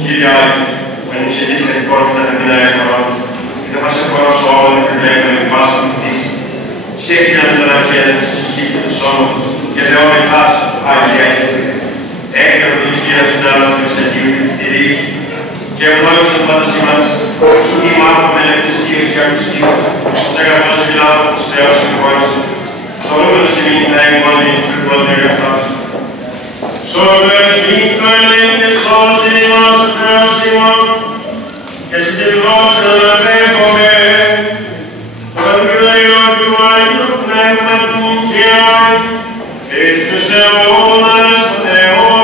Κύριε Άγιο, που ενισχύεις την εικόνα την αίφορα, και δεν μας εφορώσω όλη την πλέον η πάσα μου χτίσει. Σύγχυνα με τον αρχαία της ψυχής και του σώματος, και δεόμεθά σου, Άγια Ιησού. Έκανα την Κύρια στον άλλο του Εξαγίου και τη ρήξη, και ευλόγησαν πάντα σημάς, ή μάλλον με ελευθερσίους και ακουσίους, σε αγαθός μιλάω τους Θεός και χώρας, στο ρούμενο σημείο να εγκόνει του πρώτου αγαθά σου. Σώδες μήτρονε και σώζει μας ο Θεός ημών, και στην δόξα να δέχομαι, τον Κύριο του Άγιου Πνεύματου και Άγιου, εις τους αιώνας των αιώνων.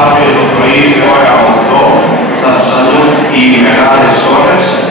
Αύριο το πρωί, ώρα 8, θα τους δουν οι μεγάλες ώρες